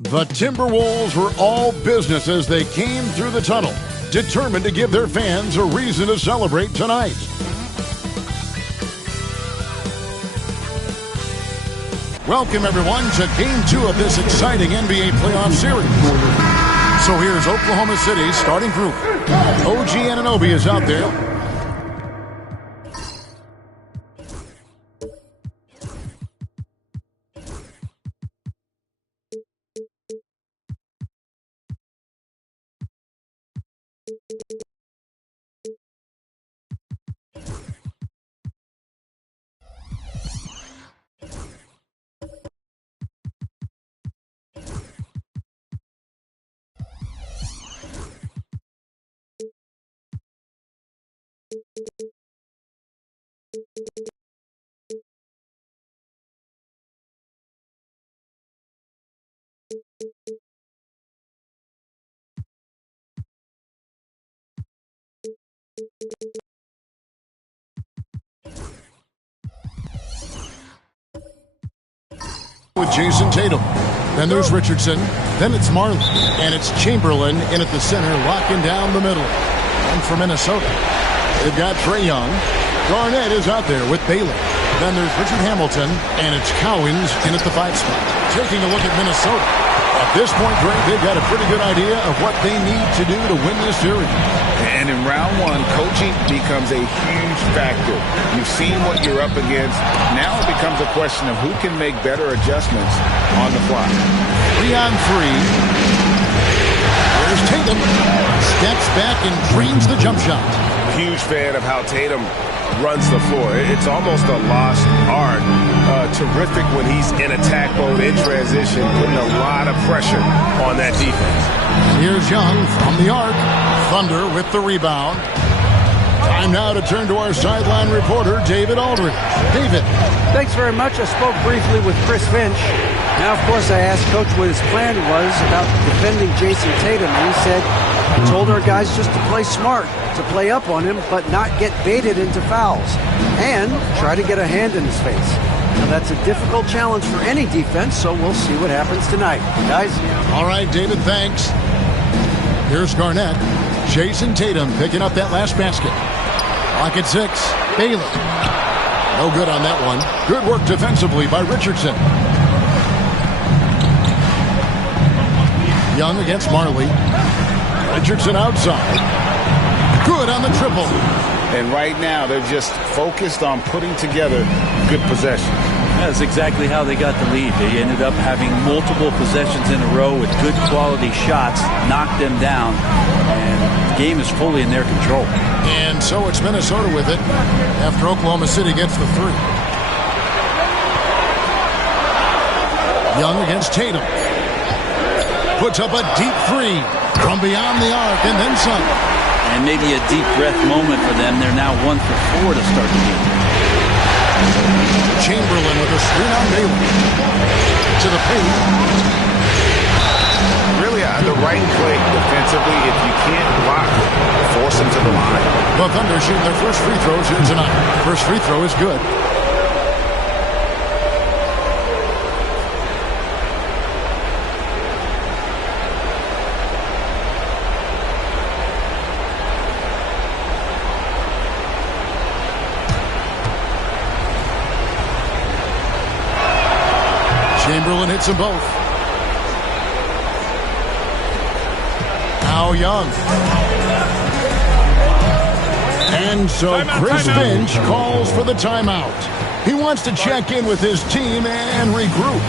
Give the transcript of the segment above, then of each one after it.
The Timberwolves were all business as they came through the tunnel, determined to give their fans a reason to celebrate tonight. Welcome, everyone, to Game 2 of this exciting NBA playoff series. So here's Oklahoma City's starting group. OG Anunoby is out there. With Jason Tatum. Then there's Richardson. Then it's Marley. And it's Chamberlain in at the center, locking down the middle. And for Minnesota, they've got Trae Young. Garnett is out there with Bailey. Then there's Richard Hamilton. And it's Cowens in at the 5 spot. Taking a look at Minnesota. At this point, Greg, they've got a pretty good idea of what they need to do to win this series. And in round one, coaching becomes a huge factor. You've seen what you're up against. Now it becomes a question of who can make better adjustments on the fly. 3 on 3. There's Tatum. Steps back and drains the jump shot. Huge fan of how Tatum runs the floor. It's almost a lost art. Terrific when he's in attack mode, in transition, putting a lot of pressure on that defense. Here's Young from the arc. Thunder with the rebound. Time now to turn to our sideline reporter, David Aldridge. David. Thanks very much. I spoke briefly with Chris Finch. Now, of course, I asked Coach what his plan was about defending Jason Tatum. And he said, I told our guys just to play smart, to play up on him, but not get baited into fouls, and try to get a hand in his face. Now, that's a difficult challenge for any defense, so we'll see what happens tonight. Guys? All right, David, thanks. Here's Garnett. Jason Tatum picking up that last basket. Clock at 6. Bailey. No good on that one. Good work defensively by Richardson. Young against Marley. Richardson outside. Good on the triple. And right now, they're just focused on putting together good possessions. That's exactly how they got the lead. They ended up having multiple possessions in a row with good quality shots, knocked them down, and the game is fully in their control. And so it's Minnesota with it after Oklahoma City gets the 3. Young against Tatum. Puts up a deep 3 from beyond the arc and then some. And maybe a deep breath moment for them. They're now 1 for 4 to start the game. Chamberlain with a screen on Bailey. To the paint. Really the right play defensively. If you can't block force him to the line. The Thunder shooting their first free throws here tonight. First free throw is good. Chamberlain hits them both. Now Young. And so Chris Finch calls for the timeout. He wants to check in with his team and regroup.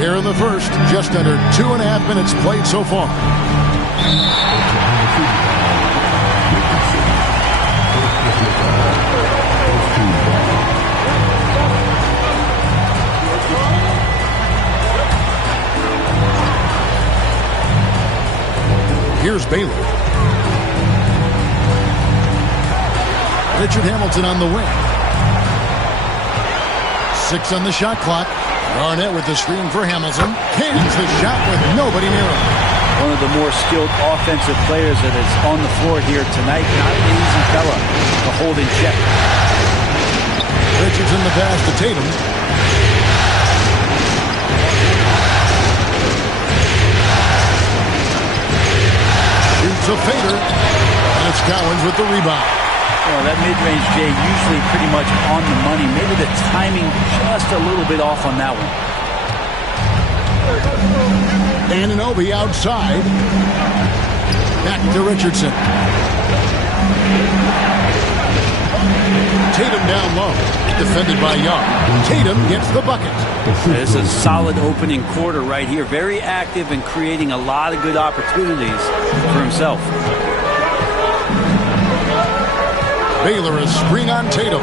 Here in the first, just under 2.5 minutes played so far. Here's Baylor. Richard Hamilton on the wing. 6 on the shot clock. Garnett with the screen for Hamilton. Hits the shot with nobody near him. One of the more skilled offensive players that is on the floor here tonight. Not an easy fella to hold in check. Richardson the pass to Tatum. Shoots a fader. And it's Cowens with the rebound. Well, that mid-range, Jay, usually pretty much on the money. Maybe the timing just a little bit off on that one. Anunoby outside. Back to Richardson. Tatum down low. Defended by Young. Tatum gets the bucket. It's a solid opening quarter right here. Very active and creating a lot of good opportunities for himself. Baylor a screen on Tatum.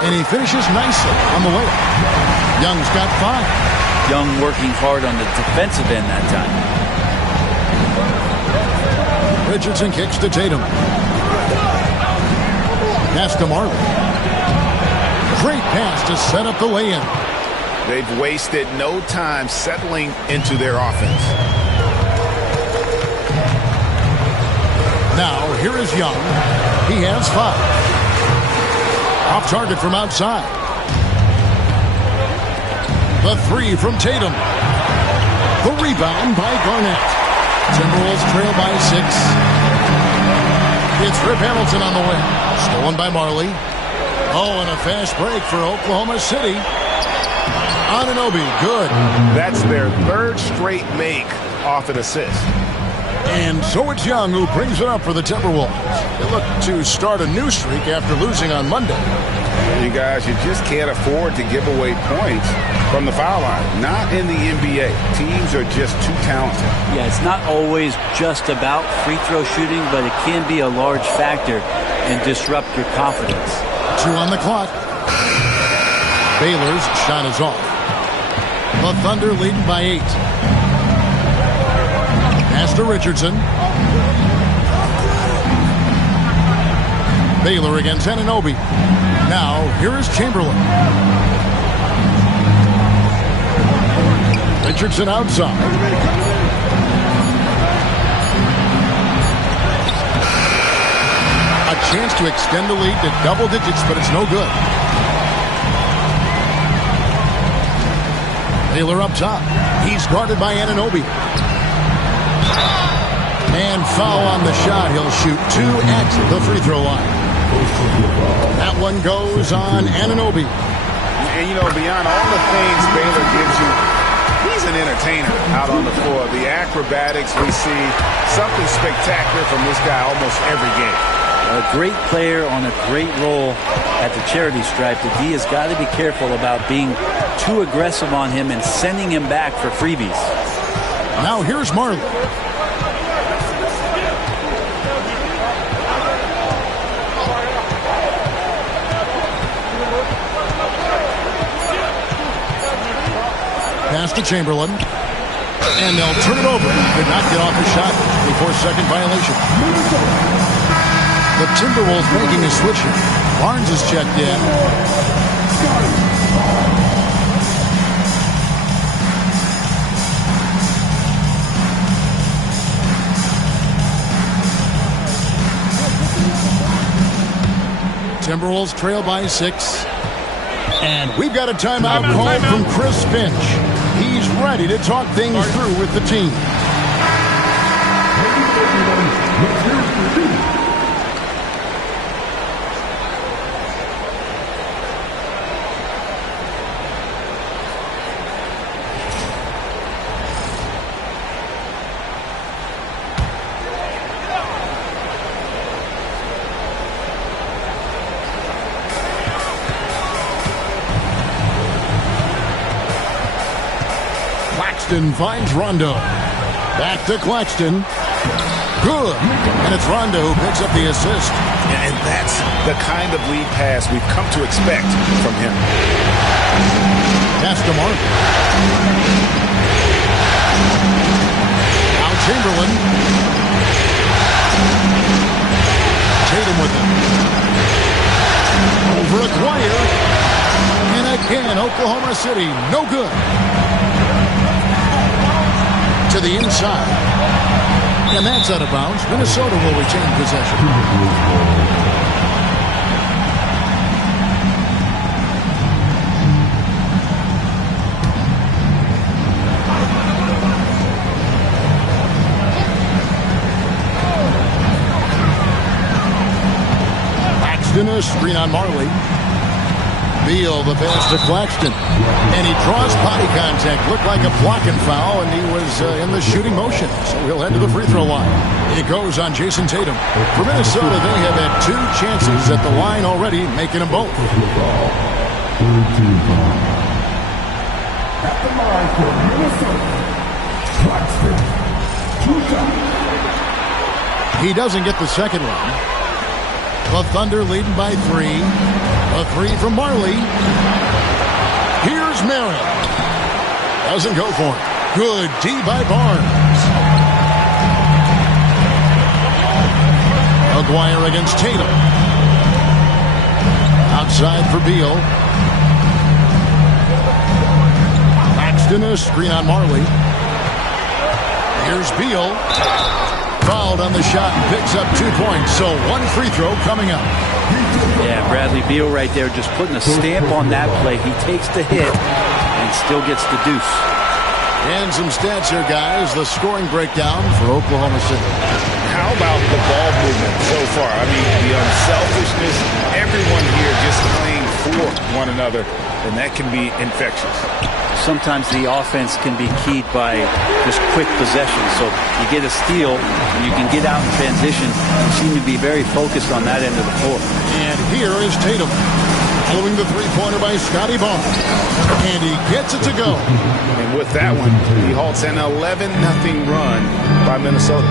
And he finishes nicely on the layup. Young's got 5. Young working hard on the defensive end that time. Richardson kicks to Tatum. Pass to Marley. Great pass to set up the lay-in. They've wasted no time settling into their offense. Now, here is Young. He has 5. Off target from outside. The 3 from Tatum. The rebound by Garnett. Timberwolves trail by 6. It's Rip Hamilton on the wing. Stolen by Marley. Oh, and a fast break for Oklahoma City. Anunoby, good. That's their 3rd straight make off an assist. And so it's Young who brings it up for the Timberwolves. They look to start a new streak after losing on Monday. You guys, you just can't afford to give away points from the foul line. Not in the NBA. Teams are just too talented. Yeah, it's not always just about free throw shooting, but it can be a large factor and disrupt your confidence. 2 on the clock. Baylor's shot is off. The Thunder leading by 8. Pass to Richardson. Baylor against Anunoby. Now, here is Chamberlain. Richardson outside. A chance to extend the lead to double digits, but it's no good. Baylor up top. He's guarded by Anunoby. And foul on the shot. He'll shoot 2 at the free throw line. That one goes on Anunoby. And, you know, beyond all the things Baylor gives you, he's an entertainer out on the floor. The acrobatics, we see something spectacular from this guy almost every game. a great player on a great role at the charity stripe. The D has got to be careful about being too aggressive on him and sending him back for freebies. Now here's Marley. Pass to Chamberlain. And they'll turn it over. Could not get off the shot before second violation. The Timberwolves making a switch here. Barnes is checked in. Timberwolves trail by 6. And we've got a timeout call from Chris Finch. He's ready to talk things through with the team. Claxton finds Rondo. Back to Claxton. Good. And it's Rondo who picks up the assist. And that's the kind of lead pass we've come to expect from him. Pass to Mark. Now Chamberlain. Tatum with him. Over Aguirre. And again, Oklahoma City, no good. To the inside. And that's out of bounds. Minnesota will retain possession. Claxton, a screen on Marley. Beal, the pass to Claxton. And he draws body contact. Looked like a blocking foul, and he was in the shooting motion. So he'll head to the free throw line. It goes on Jason Tatum. For Minnesota, they have had 2 chances at the line already, making them both. At the line for Minnesota, Claxton. 2 shots. He doesn't get the second one. The Thunder leading by 3. A 3 from Marley. Here's Merrill. Doesn't go for it. Good D by Barnes. Aguirre against Tatum. Outside for Beal. Claxton, a screen on Marley. Here's Beal. Fouled on the shot and picks up 2 points. So 1 free throw coming up. Yeah, Bradley Beal right there just putting a stamp on that play. He takes the hit and still gets the deuce. And some stats here, guys. The scoring breakdown for Oklahoma City. How about the ball movement so far? I mean, the unselfishness, everyone here just playing for one another, and that can be infectious. Sometimes the offense can be keyed by just quick possession. So you get a steal, and you can get out in transition. You seem to be very focused on that end of the floor. And here is Tatum. Following the three-pointer by Scotty Barnes. And he gets it to go. And with that one, he halts an 11-0 run by Minnesota.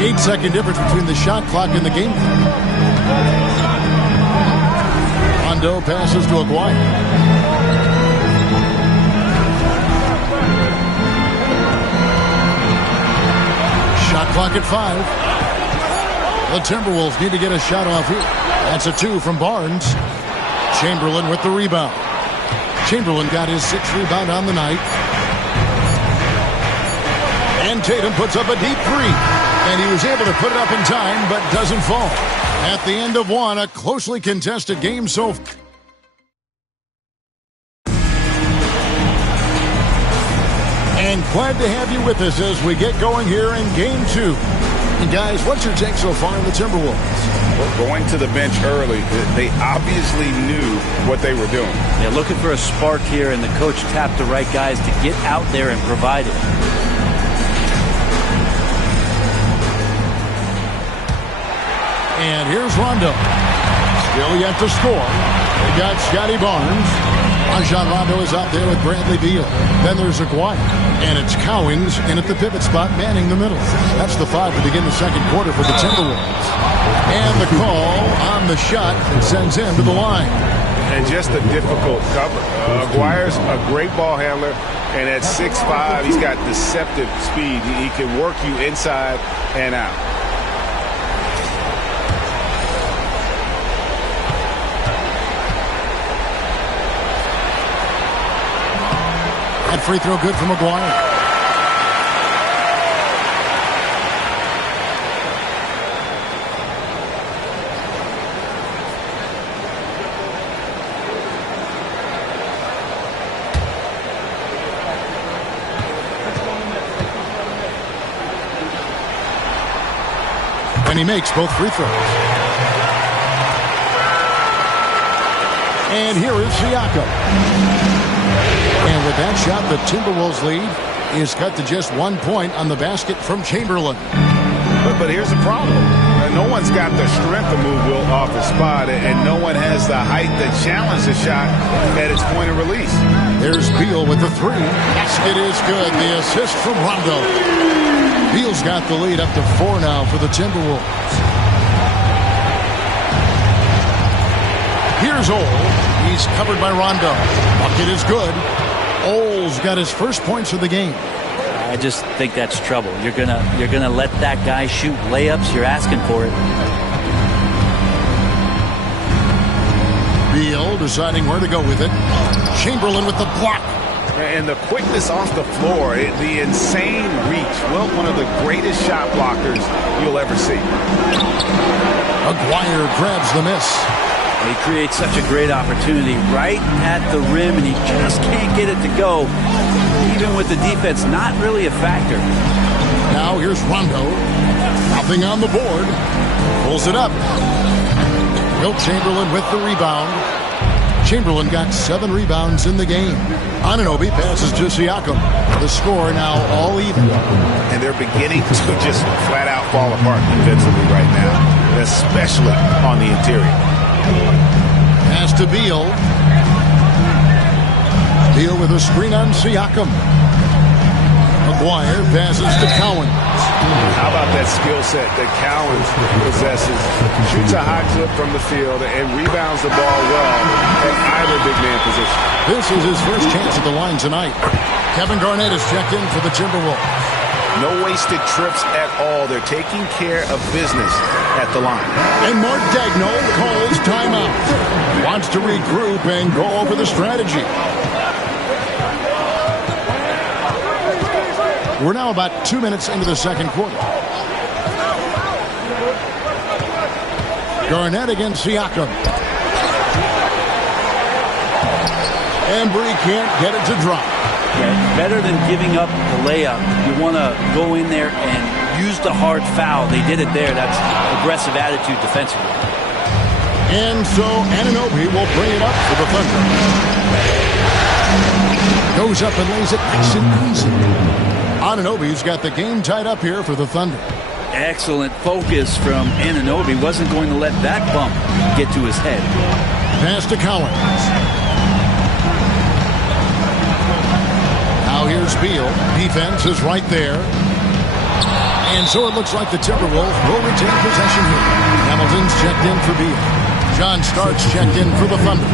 8-second difference between the shot clock and the game clock. Rondo passes to Aguirre. Shot clock at 5. The Timberwolves need to get a shot off here. That's a 2 from Barnes. Chamberlain with the rebound. Chamberlain got his 6th rebound on the night. And Tatum puts up a deep 3. And he was able to put it up in time, but doesn't fall. At the end of 1, a closely contested game so far. And glad to have you with us as we get going here in Game 2. And guys, what's your take so far on the Timberwolves? Well, going to the bench early, they obviously knew what they were doing. They're looking for a spark here, and the coach tapped the right guys to get out there and provide it. And here's Rondo. Still yet to score. They got Scotty Barnes. Rajon Rondo is out there with Bradley Beal. Then there's Aguirre. And it's Cowens in at the pivot spot, manning the middle. That's the 5 to begin the second quarter for the Timberwolves. And the call on the shot that sends him to the line. And just a difficult cover. Aguirre's a great ball handler, and at 6'5", he's got deceptive speed. He can work you inside and out. That free throw good from Aguirre. And he makes both free throws. And here is Siakam. And with that shot, the Timberwolves lead is cut to just 1 point on the basket from Chamberlain. But here's the problem. No one's got the strength to move Wilt off the spot, and no one has the height to challenge the shot at its point of release. There's Beal with the 3. Basket is good. The assist from Rondo. Beal's got the lead up to 4 now for the Timberwolves. Here's Ole. He's covered by Rondo. Bucket is good. Ole's got his first points of the game. I just think that's trouble. You're gonna let that guy shoot layups. You're asking for it. Beal deciding where to go with it. Chamberlain with the block. And the quickness off the floor, the insane reach. Well, one of the greatest shot blockers you'll ever see. Aguirre grabs the miss. He creates such a great opportunity right at the rim, and he just can't get it to go. Even with the defense not really a factor. Now here's Rondo. Nothing on the board. Pulls it up. Wilt Chamberlain with the rebound. Chamberlain got 7 rebounds in the game. Anunoby passes to Siakam. The score now all even. And they're beginning to just flat out fall apart defensively right now, especially on the interior. Pass to Beal. Beal with a screen on Siakam. Aguirre passes to Cowens. How about that skill set that Cowens possesses? Shoots a high clip from the field and rebounds the ball well at either big man position. This is his first chance at the line tonight. Kevin Garnett is checked in for the Timberwolves. No wasted trips at all. They're taking care of business at the line. And Mark Daigneault calls timeout. Wants to regroup and go over the strategy. We're now about 2 minutes into the second quarter. Garnett against Siakam. Embry can't get it to drop. Yeah, better than giving up the layup. You want to go in there and use the hard foul. They did it there. That's aggressive attitude defensively. And so Anunoby will bring it up for the Thunder. Goes up and lays it nice and easy. Anunoby's got the game tied up here for the Thunder. Excellent focus from Anunoby. Wasn't going to let that bump get to his head. Pass to Cowens. Now here's Beal. Defense is right there. And so it looks like the Timberwolves will retain possession here. Hamilton's checked in for Beal. John Starks checked in for the Thunder.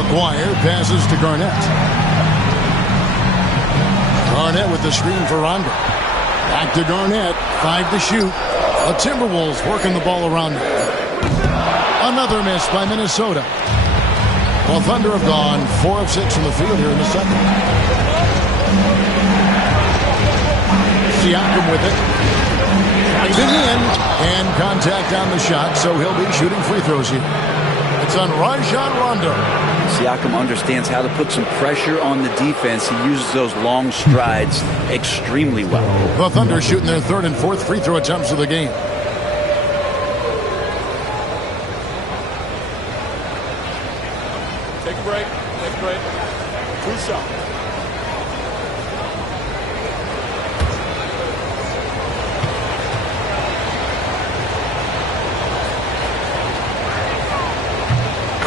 Aguirre passes to Garnett. Garnett with the screen for Rondo. Back to Garnett. 5 to shoot. The Timberwolves working the ball around him. Another miss by Minnesota. Well, Thunder have gone 4 of 6 from the field here in the second. Siakam with it. Driving in. And contact on the shot, so he'll be shooting free throws here. It's on Rajon Rondo. Siakam understands how to put some pressure on the defense. He uses those long strides extremely well. The Thunder shooting their 3rd and 4th free throw attempts of the game. Take a break. Take a break. 2 shots.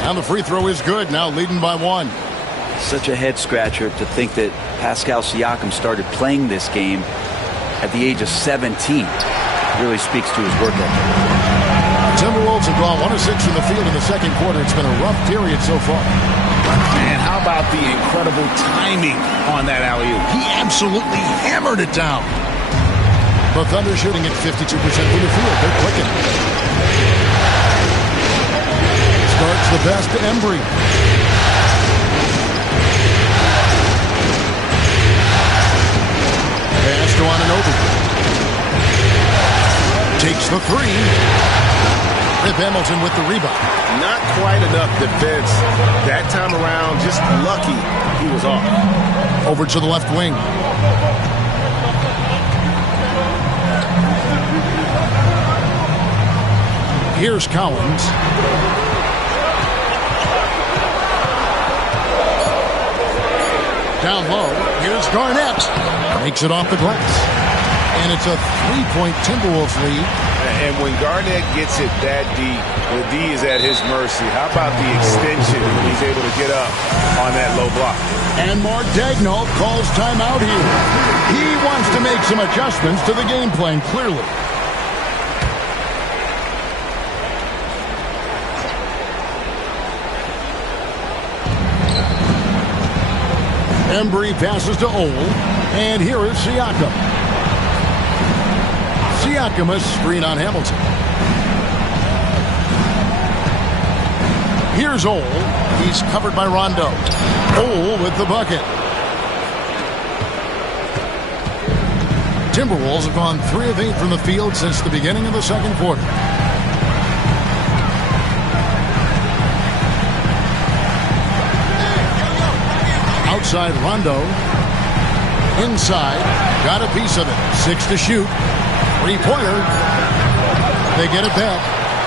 And the free throw is good, now leading by 1. Such a head scratcher to think that Pascal Siakam started playing this game at the age of 17. Really speaks to his work ethic. Timberwolves have gone 1 of 6 from the field in the second quarter. It's been a rough period so far. And how about the incredible timing on that alley-oop? He absolutely hammered it down. The Thunder shooting at 52% from the field. They're clicking. Starts the best to Embry. Pass to Anunoby. Takes the 3. Rip Hamilton with the rebound. Not quite enough defense that time around. Just lucky he was off. Over to the left wing. Here's Collins. Down low. Here's Garnett. Makes it off the glass. And it's a 3-point Timberwolves lead. And when Garnett gets it that deep, the D is at his mercy. How about the extension when he's able to get up on that low block? And Mark Daigneault calls timeout here. He wants to make some adjustments to the game plan, clearly. Embry passes to Ole, and here is Siakam. Siakam a screen on Hamilton. Here's Ole. He's covered by Rondo. Ole with the bucket. Timberwolves have gone 3 of 8 from the field since the beginning of the second quarter. Outside Rondo. Inside. Got a piece of it. 6 to shoot. 3-pointer. They get it back.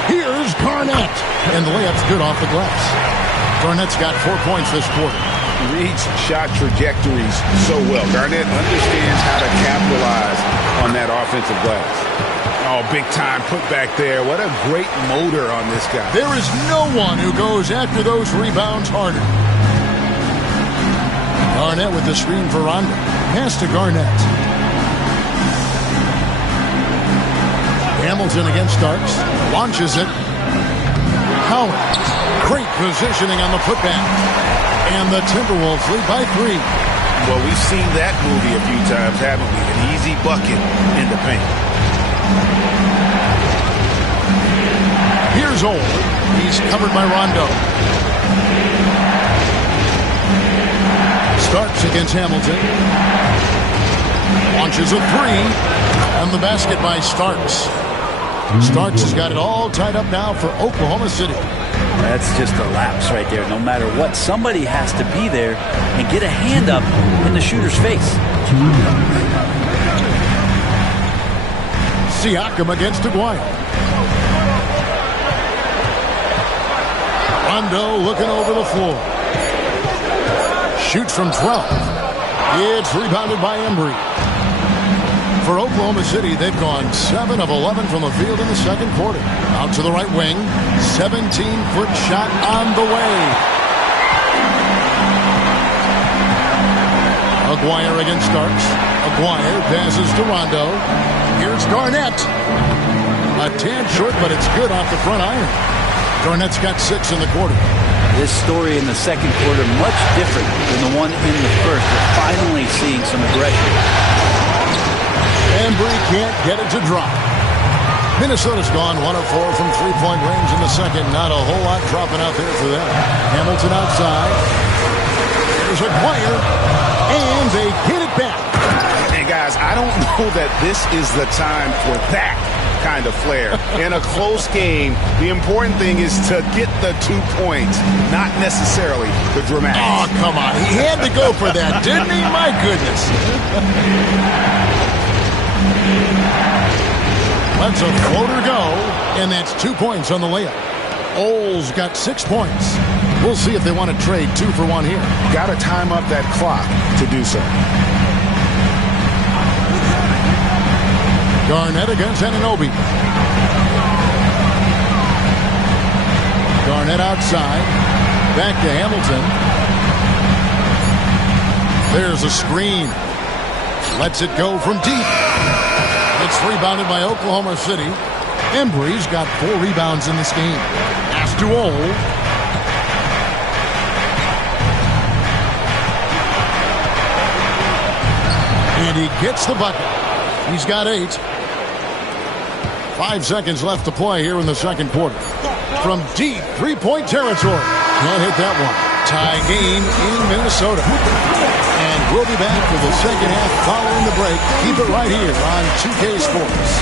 Here's Garnett. And the layup's good off the glass. Garnett's got 4 points this quarter. Reads shot trajectories so well. Garnett understands how to capitalize on that offensive glass. Oh, big time put back there. What a great motor on this guy. There is no one who goes after those rebounds harder. Garnett with the screen for Rondo. Pass to Garnett. Hamilton against Starks. Launches it. Collins. Great positioning on the putback. And the Timberwolves lead by 3. Well, we've seen that movie a few times, haven't we? An easy bucket in the paint. Here's Ole. He's covered by Rondo. Starks against Hamilton. Launches a 3. And the basket by Starks. Starks has got it all tied up now for Oklahoma City. That's just a lapse right there. No matter what, somebody has to be there and get a hand up in the shooter's face. Siakam against Aguirre. Rondo looking over the floor. Shoots from 12. It's rebounded by Embry. For Oklahoma City, they've gone 7 of 11 from the field in the second quarter. Out to the right wing. 17-foot shot on the way. Aguirre against Starks. Aguirre passes to Rondo. Here's Garnett. A tad short, but it's good off the front iron. Garnett's got 6 in the quarter. This story in the second quarter much different than the one in the first. We're finally seeing some aggression. Embry can't get it to drop. Minnesota's gone 1 of 4 from 3-point range in the second. Not a whole lot dropping out there for them. Hamilton outside. There's Aguirre. And they get it back. Hey, guys, I don't know that this is the time for that kind of flair. In a close game, the important thing is to get the 2 points, not necessarily the dramatic. Oh, come on. He had to go for that, didn't he? My goodness. Lets a floater go, and that's 2 points on the layup. Ole's got 6 points. We'll see if they want to trade 2 for 1 here. Got to time up that clock to do so. Garnett against Anunoby. Garnett outside. Back to Hamilton. There's a screen. Lets it go from deep. It's rebounded by Oklahoma City. Embry's got 4 rebounds in this game. Pass to Old. And he gets the bucket. He's got 8. 5 seconds left to play here in the second quarter. From deep 3-point territory. Can't hit that one. Tie game in Minnesota. And we'll be back for the second half following the break. Keep it right here on 2K Sports.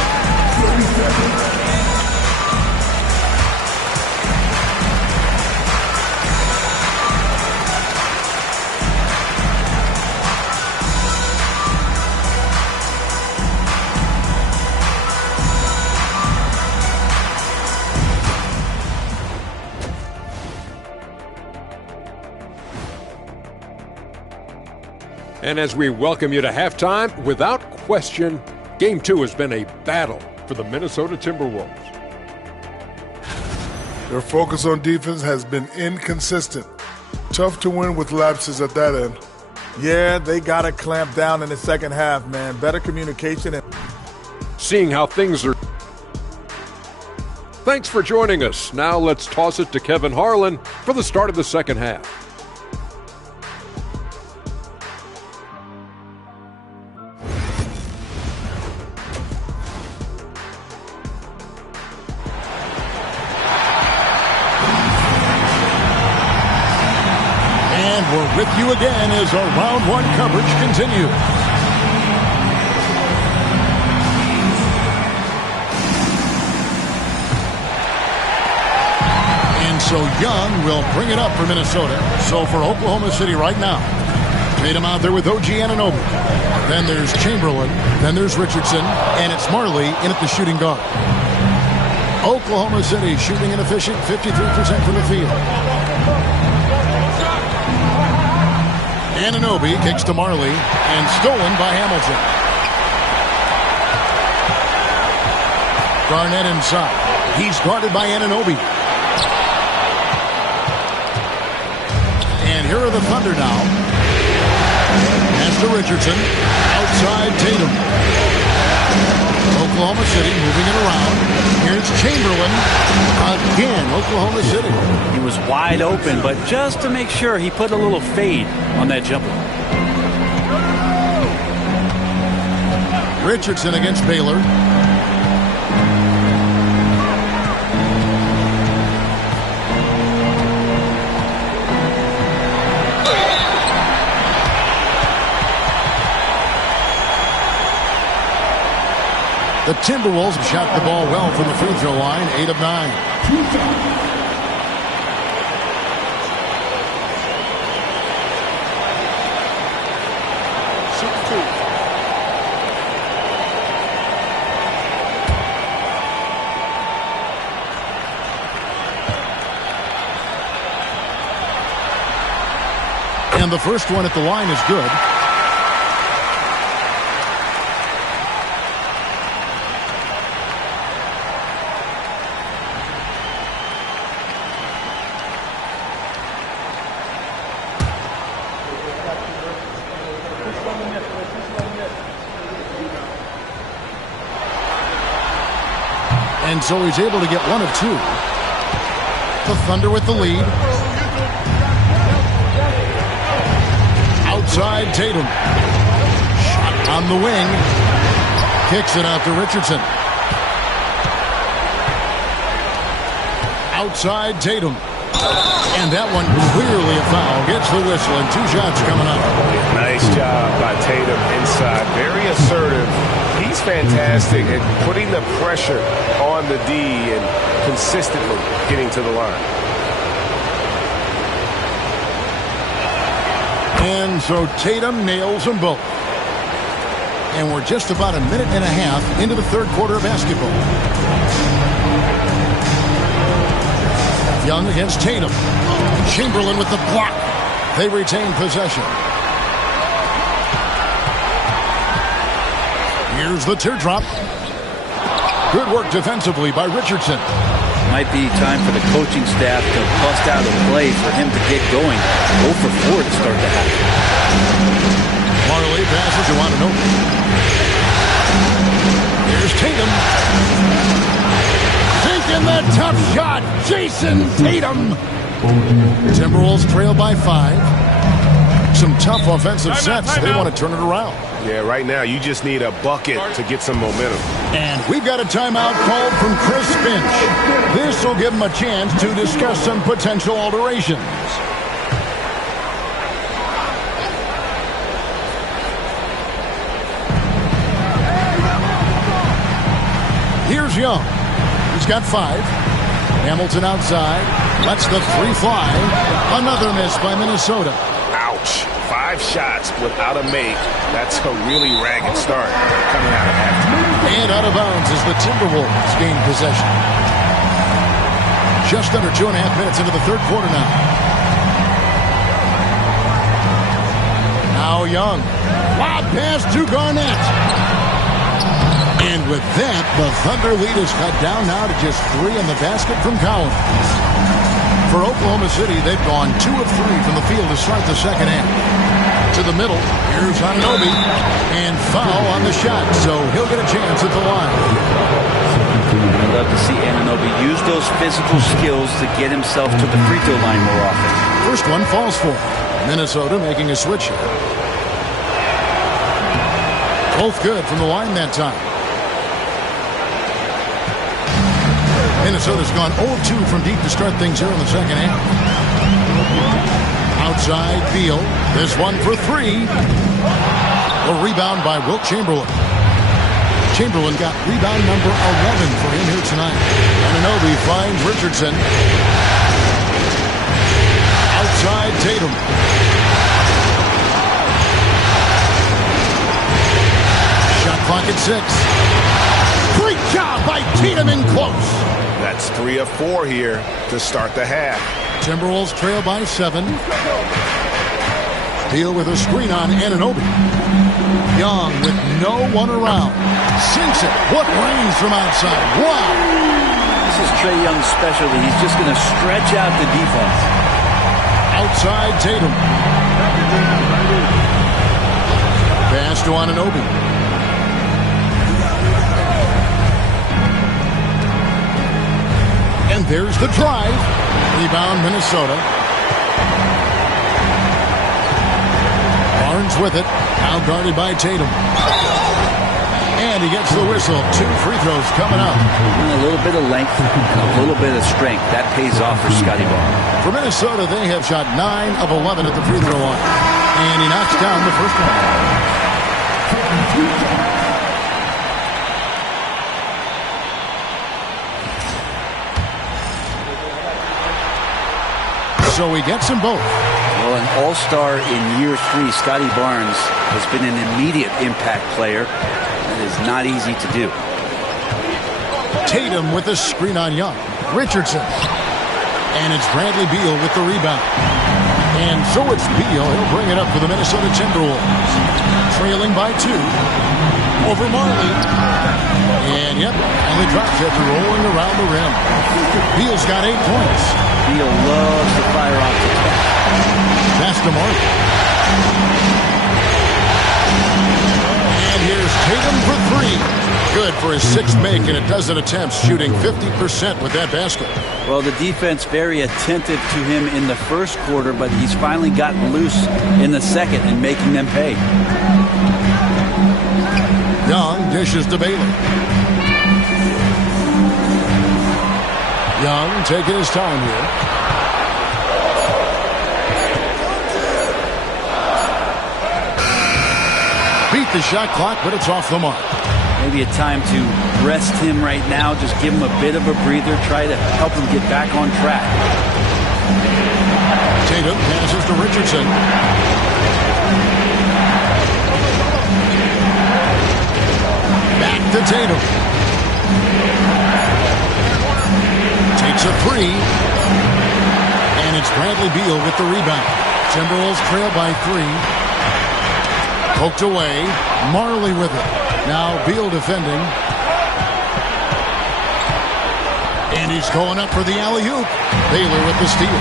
And as we welcome you to halftime, without question, Game 2 has been a battle for the Minnesota Timberwolves. Their focus on defense has been inconsistent. Tough to win with lapses at that end. Yeah, they got to clamp down in the second half, man. Better communication. Seeing how things are. Thanks for joining us. Now let's toss it to Kevin Harlan for the start of the second half. We're with you again as our round 1 coverage continues. And so Young will bring it up for Minnesota. So for Oklahoma City right now, Tatum out there with OG Anunoby. Then there's Chamberlain. Then there's Richardson. And it's Marley in at the shooting guard. Oklahoma City shooting an efficient 53% from the field. Anunoby kicks to Marley and stolen by Hamilton. Garnett inside. He's guarded by Anunoby. And here are the Thunder now. Pass to Richardson. Outside Tatum. Oklahoma City moving it around. Here's Chamberlain. Again, Oklahoma City. He was wide open, but just to make sure, he put a little fade on that jumper. Richardson against Baylor. The Timberwolves shot the ball well from the free throw line, 8 of 9. And the first one at the line is good. And so he's able to get 1 of 2. The Thunder with the lead. Outside Tatum. Shot on the wing. Kicks it out to Richardson. Outside Tatum. And that one clearly a foul. Gets the whistle and 2 shots coming up. Nice job by Tatum inside. Very assertive. He's fantastic at putting the pressure on the D and consistently getting to the line. And so Tatum nails them both. And we're just about a minute and a half into the third quarter of basketball. Young against Tatum. Chamberlain with the block. They retain possession. Here's the teardrop. Good work defensively by Richardson. Might be time for the coaching staff to bust out a play for him to get going. 0 for 4 to start the half. Marley passes to Anunoby. Here's Tatum. Taking the tough shot. Jason Tatum. Timberwolves trail by 5. Some tough offensive sets. They want to turn it around. Yeah, right now you just need a bucket to get some momentum. And we've got a timeout called from Chris Finch. This will give him a chance to discuss some potential alterations. Here's Young. He's got 5. Hamilton outside. Lets the 3 fly. Another miss by Minnesota. Ouch. 5 shots without a make. That's a really ragged start coming out of halftime. And out of bounds as the Timberwolves gain possession. Just under 2.5 minutes into the third quarter now. Now Young. Lob pass to Garnett. And with that, the Thunder lead is cut down now to just 3 in the basket from Collins. For Oklahoma City, they've gone 2 of 3 from the field to start the second half. To the middle, here's Anunoby, and foul on the shot, so he'll get a chance at the line. I'd love to see Anunoby use those physical skills to get himself to the free throw line more often. First one falls for Minnesota making a switch here. Both good from the line that time. Minnesota's gone 0-2 from deep to start things here in the second half. Outside Beal. This one for 3. A rebound by Wilt Chamberlain. Chamberlain got rebound number 11 for him here tonight. Anunoby finds Richardson. Outside Tatum. Shot clock at 6. Great job by Tatum in close. That's 3 of 4 here to start the half. Timberwolves trail by 7. Beal with a screen on Anunoby. Young with no one around. Sinks it. What range from outside. Wow. This is Trae Young's specialty. He's just going to stretch out the defense. Outside Tatum. Pass to Anunoby. And there's the drive. Rebound Minnesota. Barnes with it. Now guarded by Tatum. And he gets the whistle. 2 free throws coming up. And a little bit of length and a little bit of strength. That pays off for Scotty Barnes. For Minnesota, they have shot 9 of 11 at the free throw line. And he knocks down the first one. So he gets them both. Well, an all-star in year 3, Scotty Barnes has been an immediate impact player. That is not easy to do. Tatum with a screen on Young. Richardson. And it's Bradley Beal with the rebound. And so it's Beal. He'll bring it up for the Minnesota Timberwolves. Trailing by 2. Over Marley. And yep, only drops after rolling around the rim. Beal's got 8 points. Beal loves to fire off the top. Pass to Marley. And here's Tatum for 3. Good for his 6th make and a dozen attempts, shooting 50% with that basket. Well, the defense very attentive to him in the first quarter, but he's finally gotten loose in the second and making them pay. Young dishes to Bailey. Young taking his time here. Beat the shot clock, but it's off the mark. Maybe a time to rest him right now. Just give him a bit of a breather. Try to help him get back on track. Tatum passes to Richardson. Back to Tatum. Takes a 3. And it's Bradley Beal with the rebound. Timberwolves trail by 3. Poked away. Marley with it. Now Beal defending. And he's going up for the alley-oop. Baylor with the steal.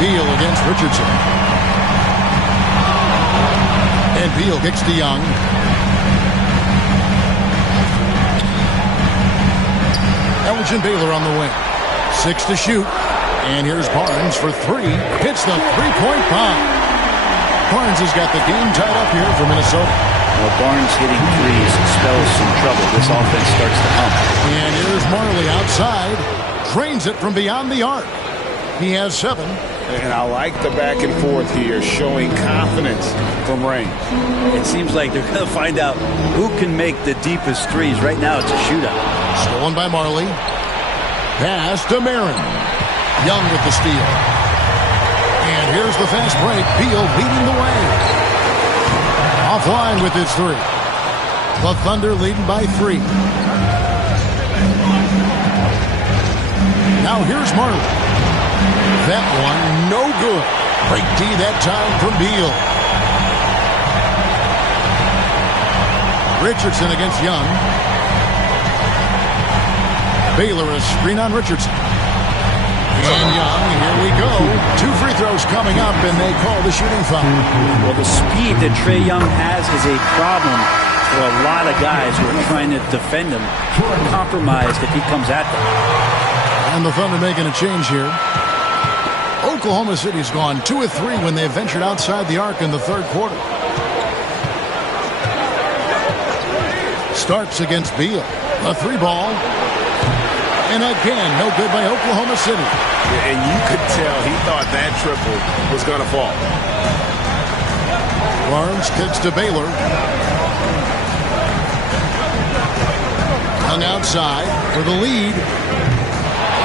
Beal against Richardson. And Beal kicks to Young. Elgin Baylor on the wing. 6 to shoot. And here's Barnes for 3. Hits the three-point bomb. Barnes has got the game tied up here for Minnesota. Well, Barnes hitting threes spells some trouble. This offense starts to hum. And here's Marley outside. Drains it from beyond the arc. He has 7. And I like the back and forth here, showing confidence from range. It seems like they're going to find out who can make the deepest threes. Right now, it's a shootout. Stolen by Marley. Pass to Marin. Young with the steal. And here's the fast break. Beal leading the way. Offline with his 3. The Thunder leading by 3. Now here's Marley. That one, no good. Break D that time from Beal. Richardson against Young. Baylor a screen on Richardson. And Young, here we go. 2 free throws coming up, and they call the shooting foul. Well, the speed that Trae Young has is a problem for a lot of guys who are trying to defend him. Compromised if he comes at them. And the Thunder making a change here. Oklahoma City's gone 2 of 3 when they ventured outside the arc in the third quarter. Starks against Beal. A 3-ball. And again, no good by Oklahoma City. And you could tell he thought that triple was going to fall. Barnes kicks to Baylor. Young outside for the lead.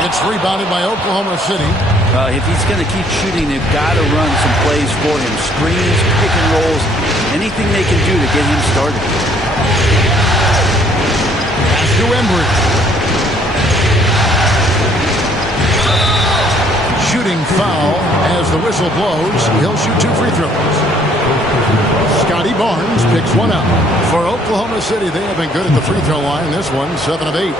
It's rebounded by Oklahoma City. If he's going to keep shooting, they've got to run some plays for him. Screens, pick and rolls, anything they can do to get him started. Pass to Embry. Shooting foul as the whistle blows. He'll shoot 2 free throws. Scotty Barnes picks one up. For Oklahoma City, they have been good at the free throw line. This one, 7 of 8.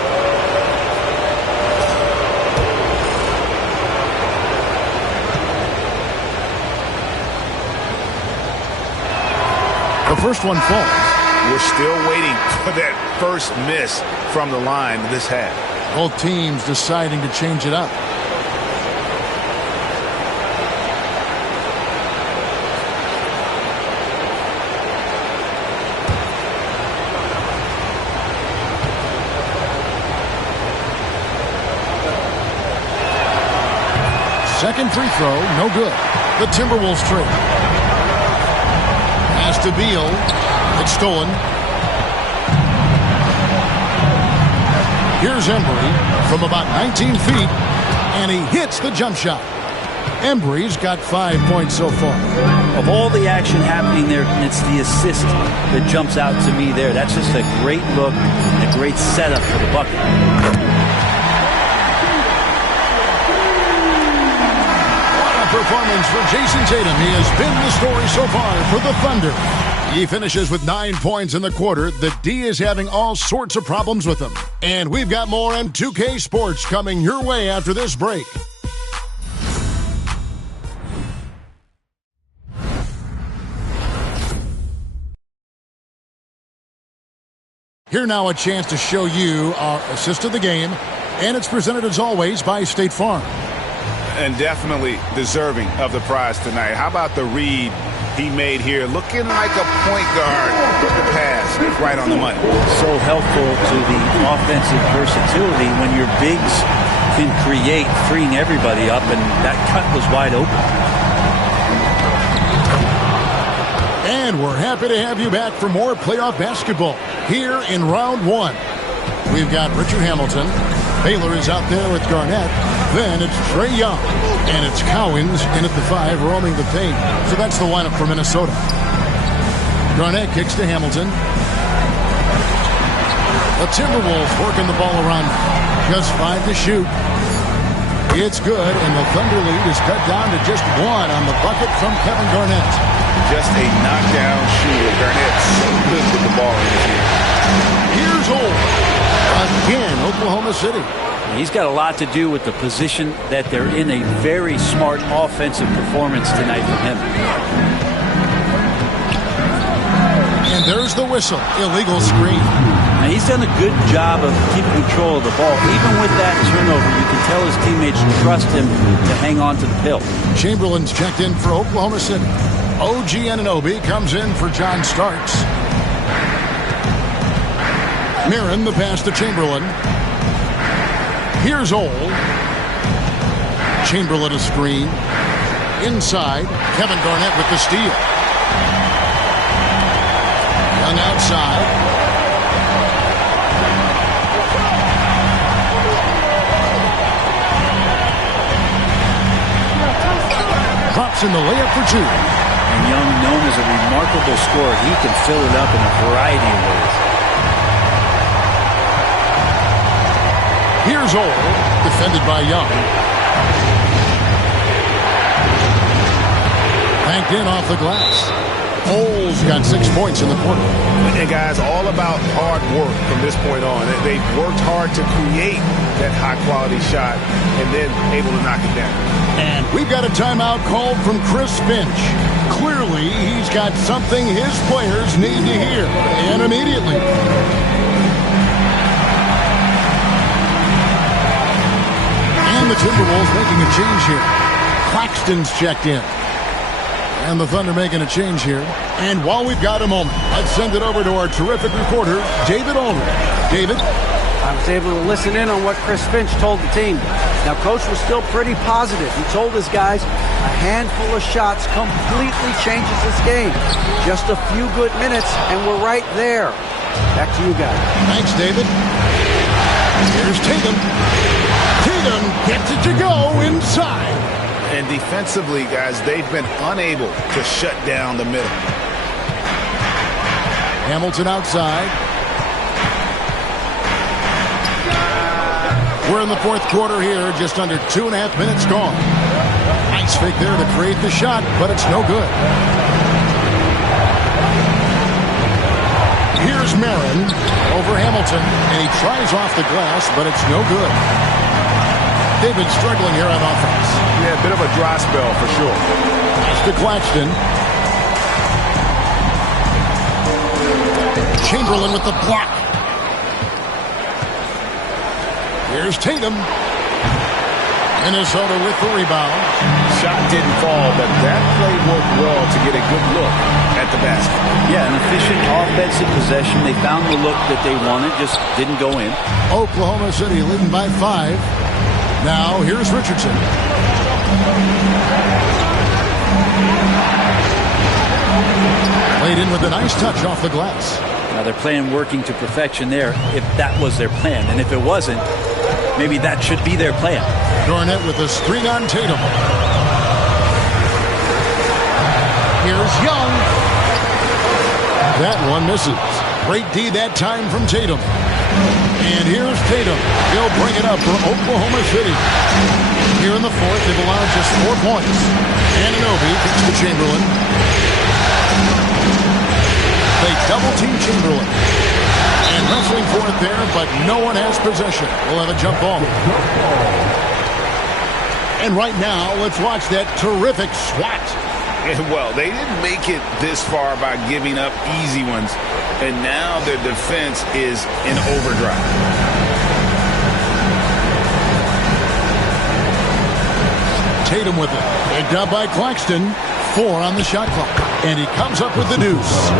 The first one falls. We're still waiting for that first miss from the line this half. Both teams deciding to change it up. Second free throw, no good. The Timberwolves trade. Pass to Beal. It's stolen. Here's Embry from about 19 feet, and he hits the jump shot. Embry's got 5 points so far. Of all the action happening there, it's the assist that jumps out to me there. That's just a great look and a great setup for the bucket. Performance for Jason Tatum. He has been the story so far for the Thunder. He finishes with 9 points in the quarter. The D is having all sorts of problems with him. And we've got more on 2K Sports coming your way after this break. Here now a chance to show you our assist of the game. And it's presented as always by State Farm. And definitely deserving of the prize tonight. How about the read he made here? Looking like a point guard. The pass right on the money. So helpful to the offensive versatility when your bigs can create, freeing everybody up, and that cut was wide open. And we're happy to have you back for more playoff basketball here in round 1. We've got Richard Hamilton. Baylor is out there with Garnett. Then it's Trae Young. And it's Cowens in at the 5, roaming the paint. So that's the lineup for Minnesota. Garnett kicks to Hamilton. The Timberwolves working the ball around. Just 5 to shoot. It's good, and the Thunder lead is cut down to just 1 on the bucket from Kevin Garnett. Just a knockdown shooter. Garnett so good with the ball in his hand. Here's Old. Oklahoma City. He's got a lot to do with the position that they're in. A very smart offensive performance tonight from him. And there's the whistle. Illegal screen. Now, he's done a good job of keeping control of the ball. Even with that turnover, you can tell his teammates trust him to hang on to the pill. Chamberlain's checked in for Oklahoma City. OG Anunoby comes in for John Starks. Mirren, the pass to Chamberlain. Here's Ole. Chamberlain a screen. Inside, Kevin Garnett with the steal. Young outside. Drops in the layup for 2. And Young, known as a remarkable scorer, he can fill it up in a variety of ways. Here's Ole, defended by Young. Banked in off the glass. Ole's got 6 points in the quarter. And guys, all about hard work from this point on. They've worked hard to create that high-quality shot and then able to knock it down. And we've got a timeout called from Chris Finch. Clearly, he's got something his players need to hear, and immediately. And the Timberwolves making a change here. Claxton's checked in. And the Thunder making a change here. And while we've got a moment, let's send it over to our terrific reporter, David Aldridge. David? I was able to listen in on what Chris Finch told the team. Now, Coach was still pretty positive. He told his guys a handful of shots completely changes this game. Just a few good minutes, and we're right there. Back to you guys. Thanks, David. Here's Tatum. Tatum gets it to go inside. And defensively, guys, they've been unable to shut down the middle. Hamilton outside. We're in the fourth quarter here, just under 2.5 minutes gone. Nice fake there to create the shot, but it's no good. Here's Mirren over Hamilton, and he tries off the glass, but it's no good. They've been struggling here on offense. Yeah, a bit of a dry spell for sure. Pass to Claxton. Chamberlain with the block. Here's Tatum. Minnesota with the rebound. Shot didn't fall, but that play worked well to get a good look at the basket. Yeah, an efficient offensive possession. They found the look that they wanted, just didn't go in. Oklahoma City leading by 5. Now, here's Richardson. Played in with a nice touch off the glass. Now they're playing working to perfection there, if that was their plan. And if it wasn't, maybe that should be their plan. Garnett with a screen on Tatum. Here's Young. That one misses. Great D that time from Tatum. And here's Tatum. He'll bring it up for Oklahoma City. Here in the fourth, they've allowed just 4 points. Anunoby kicks to Chamberlain. They double-team Chamberlain. And wrestling for it there, but no one has possession. We'll have a jump ball. And right now, let's watch that terrific swat. Well, they didn't make it this far by giving up easy ones. And now their defense is in overdrive. Tatum with it. Picked up by Claxton. 4 on the shot clock. And he comes up with the deuce.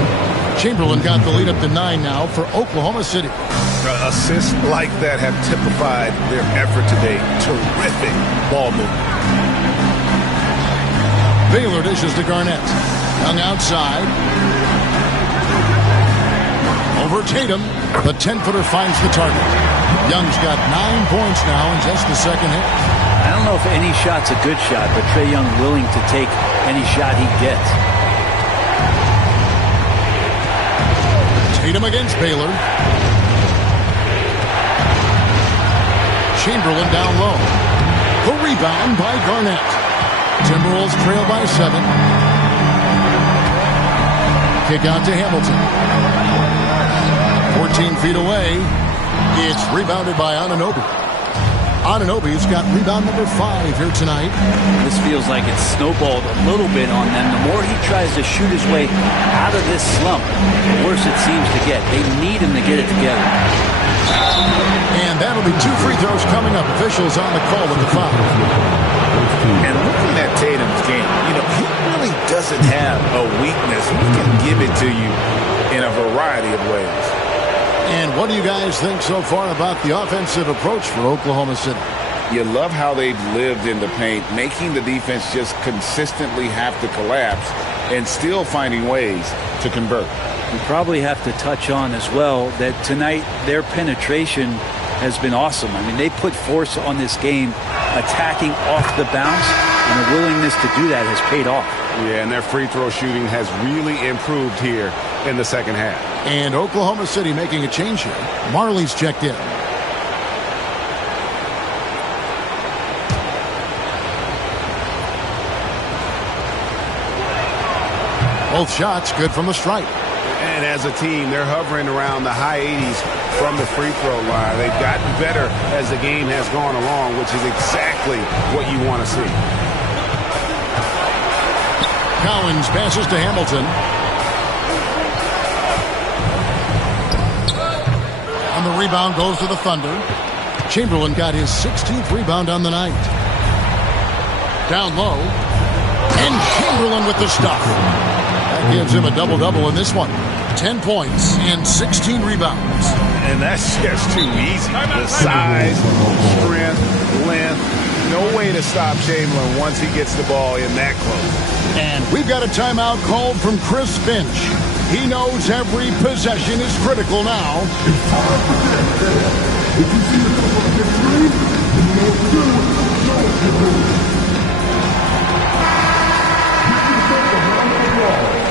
Chamberlain got the lead up to 9 now for Oklahoma City. Assists like that have typified their effort today. Terrific ball movement. Baylor dishes to Garnett. Young outside. Over Tatum. The 10-footer finds the target. Young's got 9 points now in just the second half. I don't know if any shot's a good shot, but Trae Young willing to take any shot he gets. Tatum against Baylor. Chamberlain down low. The rebound by Garnett. Timberwolves trail by 7. Kick out to Hamilton. 14 feet away. It's rebounded by Anunoby. Anunoby's got rebound number 5 here tonight. This feels like it's snowballed a little bit on them. The more he tries to shoot his way out of this slump, the worse it seems to get. They need him to get it together. And that'll be 2 free throws coming up. Officials on the call with the foul. And looking at Tatum's game, he really doesn't have a weakness. He can give it to you in a variety of ways. And what do you guys think so far about the offensive approach for Oklahoma City? You love how they've lived in the paint, making the defense just consistently have to collapse and still finding ways to convert. We probably have to touch on as well that tonight their penetration has been awesome. I mean, they put force on this game, attacking off the bounce, and the willingness to do that has paid off. Yeah, and their free throw shooting has really improved here in the second half. And Oklahoma City making a change here. Marley's checked in. Both shots good from the stripe. And as a team, they're hovering around the high 80s from the free throw line. They've gotten better as the game has gone along, which is exactly what you want to see. Collins passes to Hamilton. And the rebound goes to the Thunder. Chamberlain got his 16th rebound on the night. Down low. And Chamberlain with the stuff. That gives him a double-double in this one. 10 points and 16 rebounds. And that's just too easy. The size, strength, length. No way to stop Chamberlain once he gets the ball in that close. And we've got a timeout called from Chris Finch. He knows every possession is critical now. It's time for this. If you see the couple of victories, you know what to do. Show it to you. Give yourself a round of applause.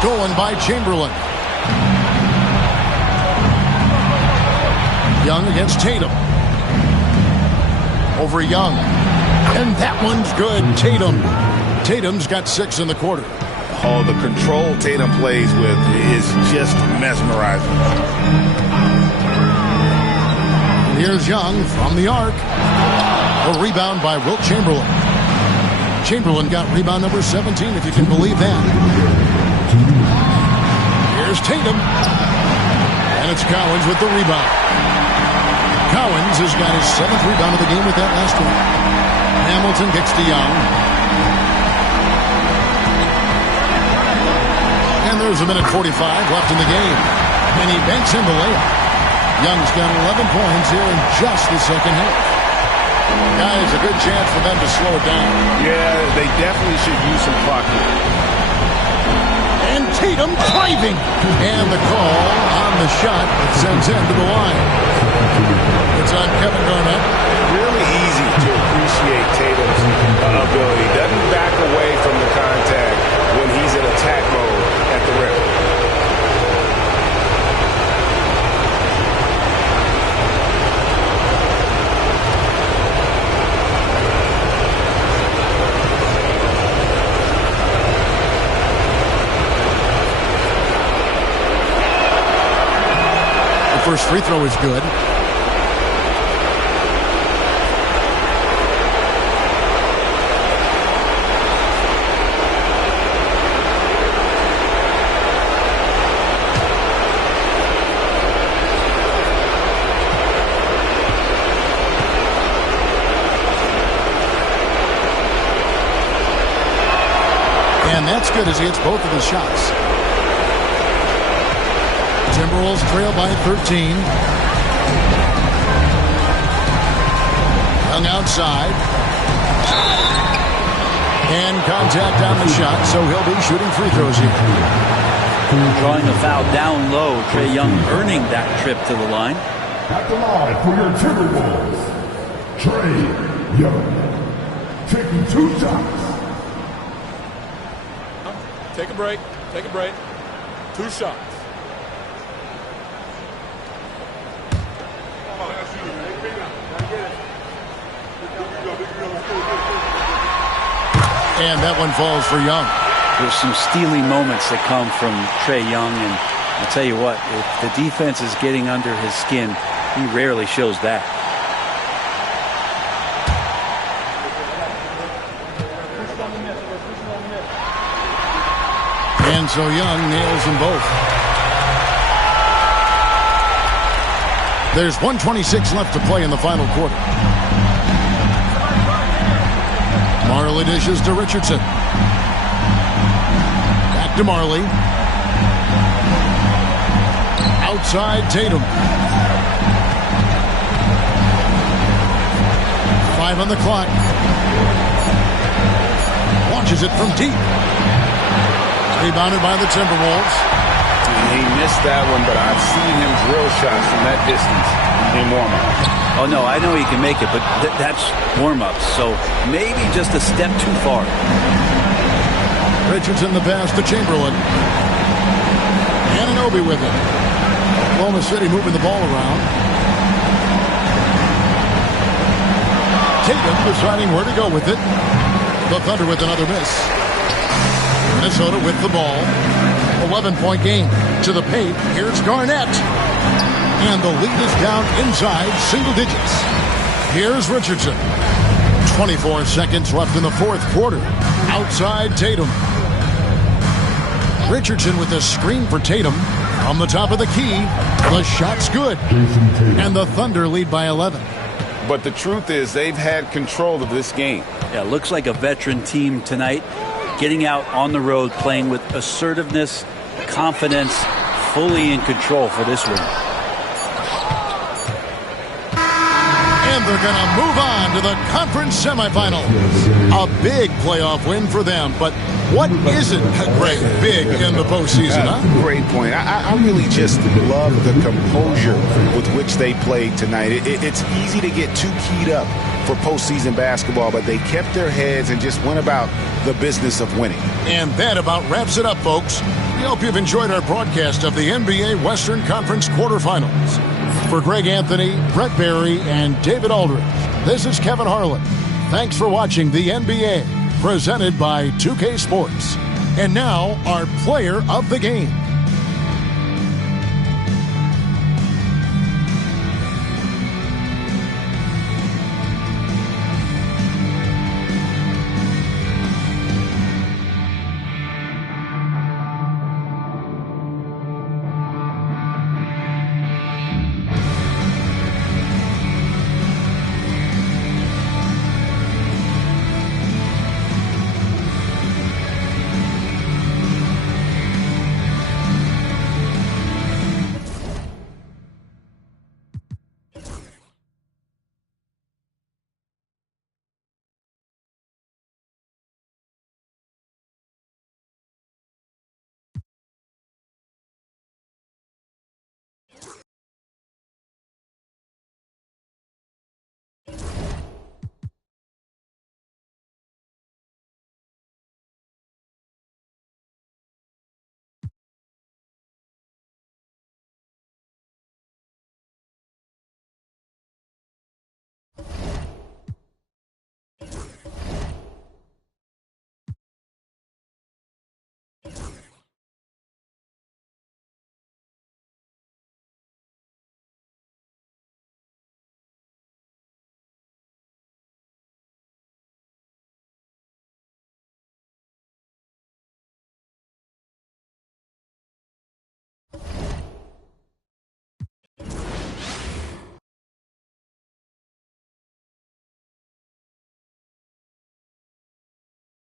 Stolen by Chamberlain. Young against Tatum. Over Young. And that one's good. Tatum's got 6 in the quarter. Oh, the control Tatum plays with is just mesmerizing. Here's Young from the arc. A rebound by Wilt Chamberlain. Chamberlain got rebound number 17, if you can believe that. Here's Tatum. And it's Collins with the rebound. Collins has got his 7th rebound of the game with that last one. Hamilton kicks to Young. And there's a minute 45 left in the game. And he banks in the layup. Young's got 11 points here in just the second half. Guys, a good chance for them to slow it down. Yeah, they definitely should use some clock here. And Tatum driving. And the call on the shot that sends him to the line. It's on Kevin Garnett. Really easy to appreciate Tatum's ability. Doesn't back away from the contact when he's in attack mode at the rim. First free throw is good. And that's good as he hits both of his shots. Timberwolves trail by 13. Young outside. And contact on the shot, so he'll be shooting free throws here. Drawing a foul down low. Trae Young earning that trip to the line. At the line for your Timberwolves, Trae Young. taking 2 shots. Take a break. Take a break. 2 shots. And that one falls for Young. There's some steely moments that come from Trae Young, and I'll tell you what, if the defense is getting under his skin, he rarely shows that. And so Young nails them both. There's 1:26 left to play in the final quarter. Marley dishes to Richardson. Back to Marley. Outside Tatum. 5 on the clock. Launches it from deep. Rebounded by the Timberwolves. He missed that one, but I've seen him drill shots from that distance in warm-up. Oh, no, I know he can make it, but that's warm-ups, so maybe just a step too far. Richardson the pass to Chamberlain. Anunoby with it. Oklahoma City moving the ball around. Tatum deciding where to go with it. The Thunder with another miss. Minnesota with the ball. 11-point game. To the paint. Here's Garnett. And the lead is down inside single digits. Here's Richardson. 24 seconds left in the fourth quarter. Outside Tatum. Richardson with a screen for Tatum. From the top of the key. The shot's good. And the Thunder lead by 11. But the truth is they've had control of this game. Yeah, looks like a veteran team tonight. Getting out on the road, playing with assertiveness, confidence, fully in control for this one. And they're going to move on to the conference semifinals. A big playoff win for them, but what isn't great big in the postseason, huh? Great point. I really just love the composure with which they played tonight. It's easy to get too keyed up for postseason basketball, but they kept their heads and just went about the business of winning. And that about wraps it up, folks. We hope you've enjoyed our broadcast of the NBA Western Conference quarterfinals. For Greg Anthony, Brett Barry, and David Aldridge, this is Kevin Harlan. Thanks for watching the NBA, presented by 2K Sports. And now, our player of the game.